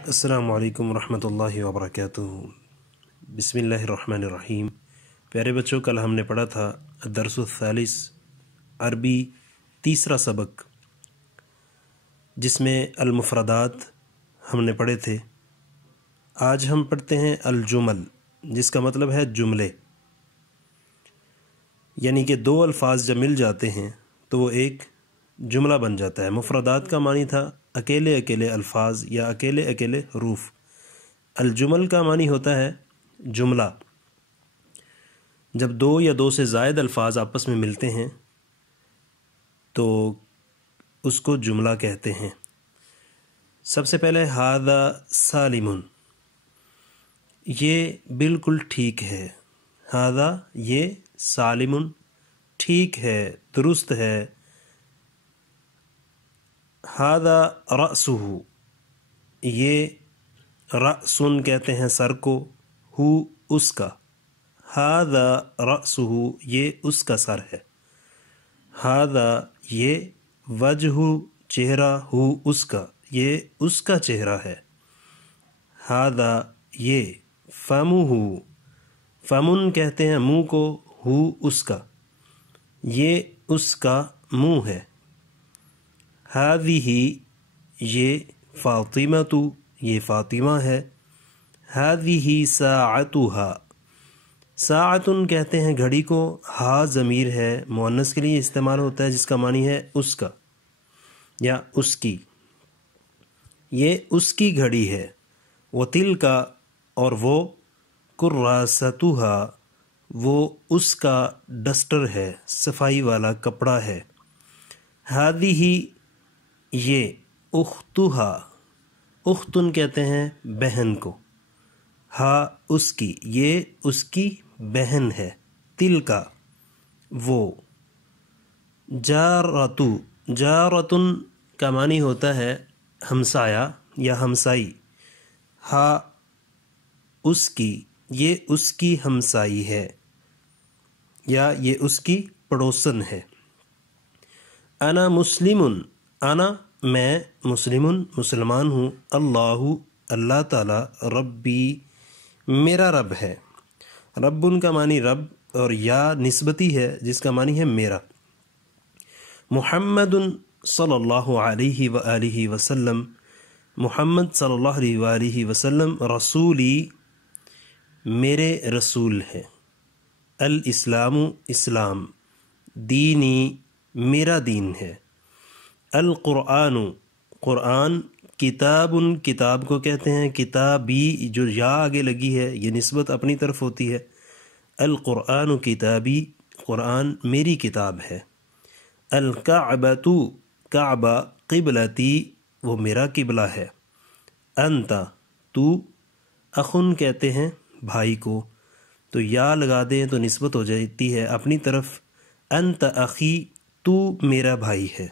السلام علیکم ورحمۃ اللہ وبرکاتہ۔ بسم اللہ الرحمن الرحیم۔ پیارے بچوں، کل ہم نے پڑھا تھا الدرس الثالث، عربی تیسرا سبق، جس میں المفردات ہم نے پڑھے تھے۔ آج ہم پڑھتے ہیں الجمل، جس کا مطلب ہے جملے، یعنی کہ دو الفاظ جب مل جاتے ہیں تو وہ ایک جملہ بن جاتا ہے۔ مفردات کا معنی تھا اکیلے اکیلے الفاظ یا اکیلے اکیلے حروف۔ الجمل کا معنی ہوتا ہے جملہ، جب دو یا دو سے زائد الفاظ آپس میں ملتے ہیں تو اس کو جملہ کہتے ہیں۔ سب سے پہلے ھذا سالم، یہ بالکل ٹھیک ہے۔ ھذا یہ، سالم ٹھیک ہے، درست ہے۔ ھذا رأسہ، یہ رأسن کہتے ہیں سر کو، ہو اس کا۔ ھذا رأسہ، یہ اس کا سر ہے۔ ھذا یہ، وجہ چہرہ، ہو اس کا، یہ اس کا چہرہ ہے۔ ھذا یہ، فمہ، فمن کہتے ہیں منہ کو، ہو اس کا، یہ اس کا منہ ہے۔ ھذہ یہ، فاطمۃ، یہ فاطمہ ہے۔ ھذہ ساعتھا، ساعتن کہتے ہیں گھڑی کو، ہا ضمیر ہے، مؤنث کے لیے استعمال ہوتا ہے، جس کا معنی ہے اس کا یا اس کی۔ یہ اس کی گھڑی ہے۔ وتلک، اور وہ، کراستھا، وہ اس کا ڈسٹر ہے، صفائی والا کپڑا ہے۔ ھذہ یہ، اختھا، اختن کہتے ہیں بہن کو، ہا اس کی، یہ اس کی بہن ہے۔ تلک وہ۔ جارۃ، جارۃن کا معنی ہوتا ہے ہمسایہ یا ہمسائی۔ ہا اس کی، یہ اس کی ہمسائی ہے یا یہ اس کی پڑوسن ہے۔ انا مسلم، انا میں، مسلم مسلمان ہوں، اللہ اللہ تعالی، ربی میرا رب ہے۔ ربن کا معنی رب اور یا نسبتی ہے، جس کا معنی ہے میرا۔ محمد صلی اللہ علیہ وآلہ وسلم، محمد صلی اللہ علیہ وآلہ وسلم، رسولی میرے رسول ہے۔ الاسلام اسلام، دینی میرا دین ہے۔ القرآن قرآن، کتاب کتاب کو کہتے ہیں، کتابی جو یا آگے لگی ہے یہ نسبت اپنی طرف ہوتی ہے۔ القرآن کتابی، قرآن میری کتاب ہے۔ الکعبۃ کعبہ، قبلتی وہ میرا قبلہ ہے۔ انت تو، اخن کہتے ہیں بھائی کو، تو یا لگا دیں تو نسبت ہو جاتی ہے اپنی طرف۔ انت اخی، تو میرا بھائی ہے۔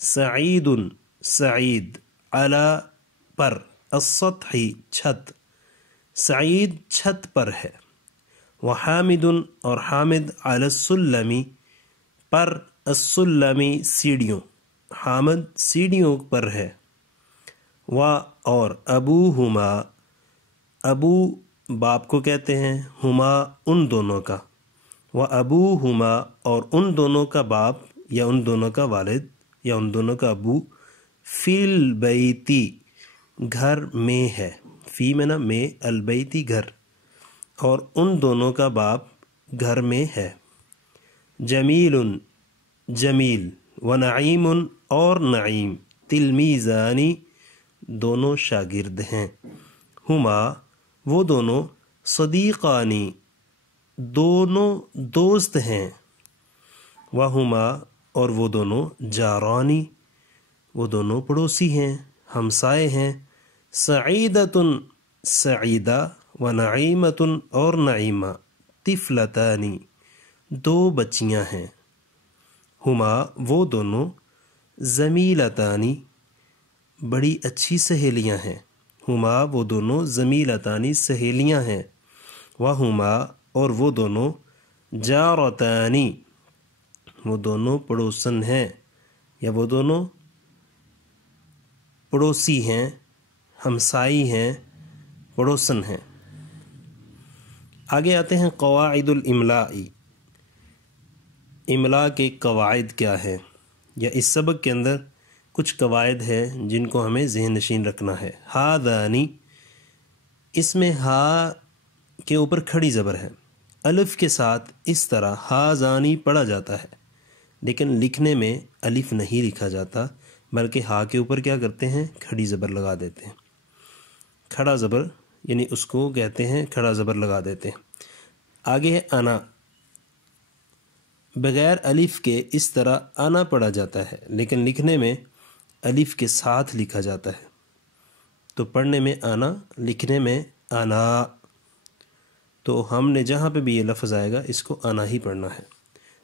سعید سعید، علی پر، السطح چھت، سعید چھت پر ہے۔ وحامد اور حامد، علی السلم پر، السلم سیڑھیوں، حامد سیڑھیوں پر ہے۔ و اور، ابوہما ابو باپ کو کہتے ہیں، ہما ان دونوں کا، و ابوہما اور ان دونوں کا باپ یا ان دونوں کا والد یا ان دونوں کا ابو، فی البیتی گھر میں ہے، فی میں نا میں، البیتی گھر، اور ان دونوں کا باپ گھر میں ہے۔ جمیل جمیل، و نعیم اور نعیم، تلمیذانی دونوں شاگرد ہیں۔ ہما وہ دونوں، صدیقانی دونوں دوست ہیں۔ وہما اور وہ دونوں، جارانی وہ دونوں پڑوسی ہیں، ہمسائے ہیں۔ سعیدۃ سعیدہ، و نعیمۃ اور نعیمہ، طفلتانی دو بچیاں ہیں۔ ہما وہ دونوں، زمیلتانی بڑی اچھی سہیلیاں ہیں۔ ہما وہ دونوں، زمیلتانی سہیلیاں ہیں۔ وہما اور وہ دونوں، جارتانی وہ دونوں پڑوسن ہیں یا وہ دونوں پڑوسی ہیں۔ ہمسائی ہیں، پڑوسن ہیں۔ آگے آتے ہیں قواعد الاملاء، املاء کے قواعد کیا ہیں، یا اس سبق کے اندر کچھ قواعد ہیں جن کو ہمیں ذہن نشین رکھنا ہے۔ ہادانی، اس میں ہا کے اوپر کھڑی زبر ہے، الف کے ساتھ اس طرح ہازانی پڑھا جاتا ہے، لیکن لکھنے میں الف نہیں لکھا جاتا، بلکہ ہا کے اوپر کیا کرتے ہیں، کھڑی زبر لگا دیتے ہیں۔ کھڑا زبر یعنی اس کو کہتے ہیں کھڑا زبر لگا دیتے ہیں۔ آگے ہے انا، بغیر الف کے اس طرح انا پڑھا جاتا ہے، لیکن لکھنے میں الف کے ساتھ لکھا جاتا ہے، تو پڑھنے میں انا، لکھنے میں انا۔ تو ہم نے جہاں پہ بھی یہ لفظ آئے گا اس کو انا ہی پڑھنا ہے۔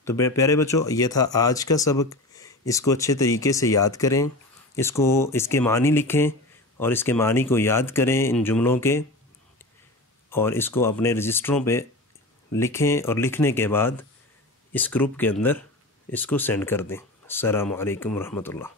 تو پیارے بچوں، یہ تھا آج کا سبق، اس کو اچھے طریقے سے یاد کریں، اس کے معنی لکھیں اور اس کے معنی کو یاد کریں ان جملوں کے، اور اس کو اپنے رجسٹروں پہ لکھیں، اور لکھنے کے بعد اس گروپ کے اندر اس کو سینڈ کر دیں۔ السلام علیکم ورحمۃ اللہ۔